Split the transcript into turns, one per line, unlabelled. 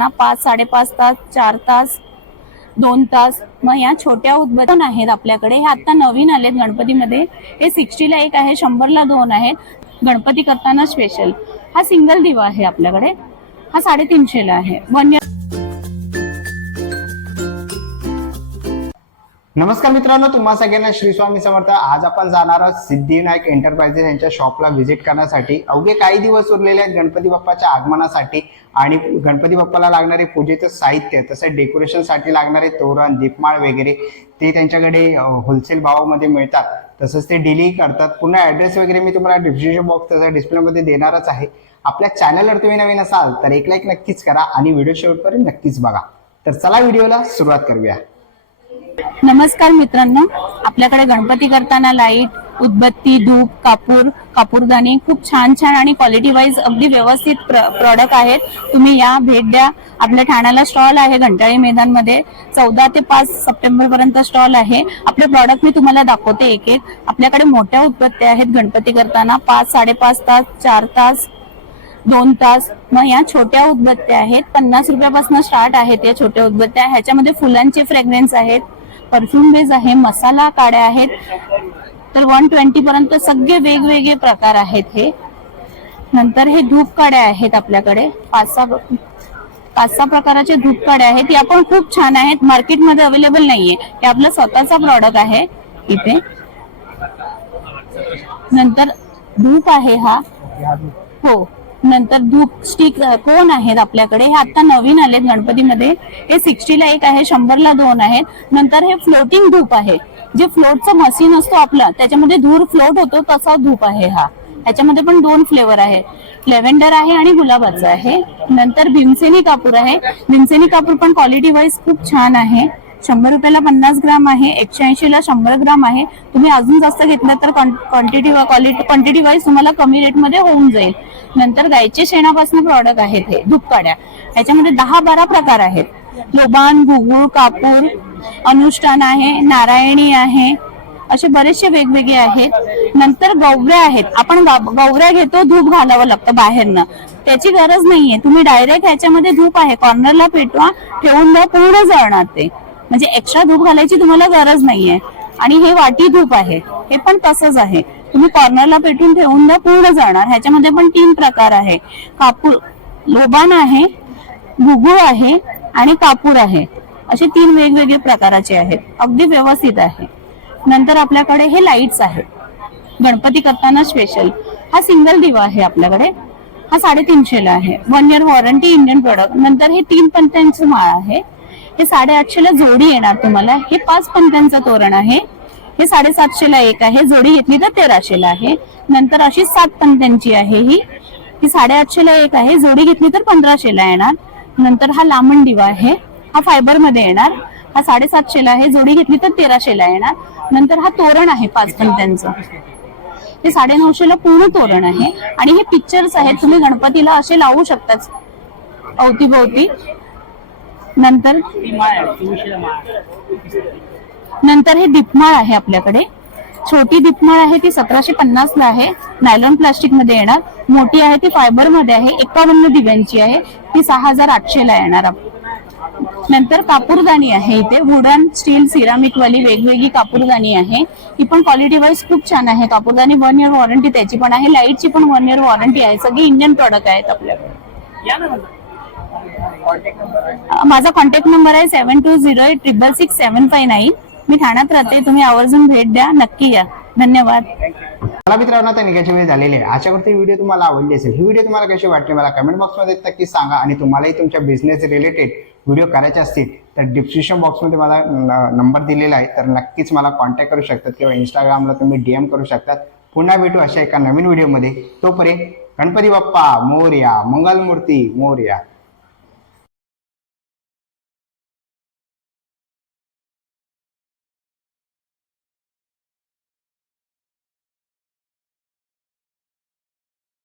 करताना पाच साडेपाच तास चार तास दोन तास. मग या छोट्या उद्बोधन आहेत आपल्याकडे. हे आता नवीन आलेत गणपतीमध्ये. हे सिक्स्टीला एक आहे शंभरला दोन आहेत. गणपती करताना स्पेशल हा सिंगल दिवा आहे आपल्याकडे. हा साडेतीनशेला आहे. वन
नमस्कार मित्रांनो तुम्हा सगळ्यांना श्री स्वामी समर्थ. आज आपण जाणार आहोत सिद्धिविनायक एंटरप्राइजेस यांच्या शॉपला व्हिजिट करण्यासाठी. अवघे काही दिवस उरलेले आहेत गणपती बाप्पाच्या आगमनासाठी आणि गणपती बाप्पाला लागणारे पूजेचं साहित्य तसं डेकोरेशनसाठी लागणारे तोरण दीपमाळ वगैरे ते त्यांच्याकडे होलसेल भावामध्ये मिळतात. तसंच ते डिली करतात. पुन्हा ऍड्रेस वगैरे मी तुम्हाला डिस्क्रिप्शन बॉक्स तसा डिस्प्लेमध्ये देणारच आहे. आपल्या चॅनलवर तुम्ही नवीन असाल तर एक लाईक नक्कीच करा आणि व्हिडिओ शेवटपर्यंत नक्कीच बघा. तर चला व्हिडिओला सुरुवात करूया.
नमस्कार मित्रांनो. आपल्याकडे गणपती करताना लाइट उदबत्ती धूप कापूर कापूरदानी खूप छान छान आणि क्वालिटी वाईज अगदी व्यवस्थित प्रॉडक्ट आहेत. तुम्ही या भेट द्या. आपल्या ठाण्याला स्टॉल आहे घंटाळी मैदानमध्ये. चौदा ते पाच सप्टेंबर पर्यंत स्टॉल आहे. आपले प्रॉडक्ट मी तुम्हाला दाखवते एक एक आपल्याकडे मोठ्या उदबत्त्या आहेत गणपती करताना. पाच साडेपाच तास चार तास दोन तास. मग या छोट्या उदबत्त्या आहेत. पन्नास रुपयापासून स्टार्ट आहेत या छोट्या उदबत्त्या. ह्याच्यामध्ये फुलांचे फ्रेग्रन्स आहेत. परफ्यूम बेज आहे मसाला काड्या आहेत. तर वन ट्वेंटी पर्यंत सगळे वेगवेगळे प्रकार आहेत हे. नंतर हे धूप काड्या आहेत आपल्याकडे. पाच सहा पाच सहा प्रकाराचे धूप काड्या आहेत. या पण खूप छान आहेत. मार्केटमध्ये अवेलेबल नाहीये. हे आपलं स्वतःचा प्रॉडक्ट आहे इथे. नंतर धूप आहे हा. हो. नंतर धूप स्टिक कोण आहेत आपल्याकडे? हे आता नवीन आलेत गणपतीमध्ये. हे सिक्स्टीला एक आहे शंभरला दोन आहेत. नंतर हे फ्लोटिंग धूप आहे. जे फ्लोटचं मशीन असतो आपलं त्याच्यामध्ये धूर फ्लोट होतो तसा धूप आहे हा. त्याच्यामध्ये पण दोन फ्लेवर आहे. लेव्हेंडर आहे आणि गुलाबाचं आहे. नंतर भीमसेनी कापूर आहे. भीमसेनी कापूर पण क्वालिटी वाईज खूप छान आहे. शंभर रुपयाला पन्नास ग्राम आहे एकशे ऐंशीला शंभर ग्राम आहे. तुम्ही अजून जास्त घेतला तर क्वांटिटी क्वालिटी क्वांटिटी वाईज तुम्हाला कमी रेटमध्ये होऊन जाईल. नंतर गायच्या शेणापासून प्रॉडक्ट आहेत हे धुपकाड्या. ह्याच्यामध्ये दहा बारा प्रकार आहेत. लोबान गुगुळ कापूर अनुष्ठान आहे नारायणी आहे असे बरेचसे वेगवेगळे आहेत. नंतर गौऱ्या आहेत. आपण गा- गौऱ्या घेतो धूप घालावं लागतं बाहेरनं. त्याची गरज नाहीये. तुम्ही डायरेक्ट ह्याच्यामध्ये धूप आहे कॉर्नरला पेटवा ठेवून द्या पूर्ण जळणार ते. म्हणजे एक्स्ट्रा धूप घालायची तुम्हाला गरज नाहीये. आणि हे वाटी धूप आहे. हे पण तसंच आहे. तुम्ही कॉर्नरला पेटून ठेवून द्या पूर्ण जाणार. ह्याच्यामध्ये पण तीन प्रकार आहे. कापूर लोबान आहे घुगू आहे आणि कापूर आहे. असे तीन वेगवेगळे प्रकाराचे आहेत. अगदी व्यवस्थित आहे. नंतर आपल्याकडे हे लाईट्स आहेत. गणपती करताना स्पेशल हा सिंगल दिवा आहे आपल्याकडे. हा साडेतीनशेला आहे. One year warranty Indian product नंतर हे तीन पंत्यांचं माळ आहे. हे साडेआठशेला जोडी येणार तुम्हाला. हे पाच पंत्यांचं तोरण आहे. हे साडेसातशेला एक आहे. जोडी घेतली तर तेराशेला आहे. नंतर अशी सात पंत्यांची आहे ही. ही साडेआठशेला एक आहे. जोडी घेतली तर पंधराशेला येणार. नंतर हा लांबण दिवा आहे. हा फायबरमध्ये येणार. हा साडेसातशेला आहे. जोडी घेतली तर तेराशेला येणार. नंतर हा तोरण आहे पाच पंत्यांचं हे साडे नऊशेला पूर्ण तोरण आहे. आणि हे पिक्चर्स आहेत. तुम्ही गणपतीला असे लावू शकताच. अवतीभोवती. नंतर? नंतर हे दीपमाळ आहे आपल्याकडे. छोटी दीपमाळ आहे ती सतराशे पन्नास ला आहे. नायलॉन प्लास्टिकमध्ये येणार. मोठी आहे ती फायबरमध्ये आहे. एकावन्न दिव्यांची आहे. ती सहा हजार आठशे ला येणार. नंतर कापूरदाणी आहे इथे. वुडन स्टील सिरामिक वाली वेगवेगळी कापूरदाणी आहे. ही पण क्वालिटी वाईज खूप छान आहे. कापूरदाणी वन इयर वॉरंटी त्याची पण आहे. लाईटची पण वन इयर वॉरंटी आहे. सगळी इंडियन प्रॉडक्ट आहेत आपल्याकडे. माझा कॉन्टॅक्ट नंबर आहे seven two zero eight triple six seven five nine मी ठाण्यात राहते तुम्ही आवर्जून भेट द्या नक्की या. धन्यवाद.
मला मित्रांनो आता निघायची वेळ झालेली आहे. आशा करते व्हिडिओ तुम्हाला आवडली असेल ही व्हिडिओ तुम्हाला कशी वाटली मला कमेंट बॉक्समध्ये नक्की सांगा आणि तुम्हालाही तुमच्या बिझनेस रिलेटेड व्हिडिओ करायचे असतील तर डिस्क्रिप्शन बॉक्समध्ये मला नंबर दिलेला आहे. तर नक्कीच मला कॉन्टॅक्ट करू शकतात किंवा इंस्टाग्रामला तुम्ही डीएम करू शकतात. पुन्हा भेटू अशा एका नवीन व्हिडिओमध्ये तोपर्यंत गणपती बाप्पा मोर्या मंगलमूर्ती मोर्या.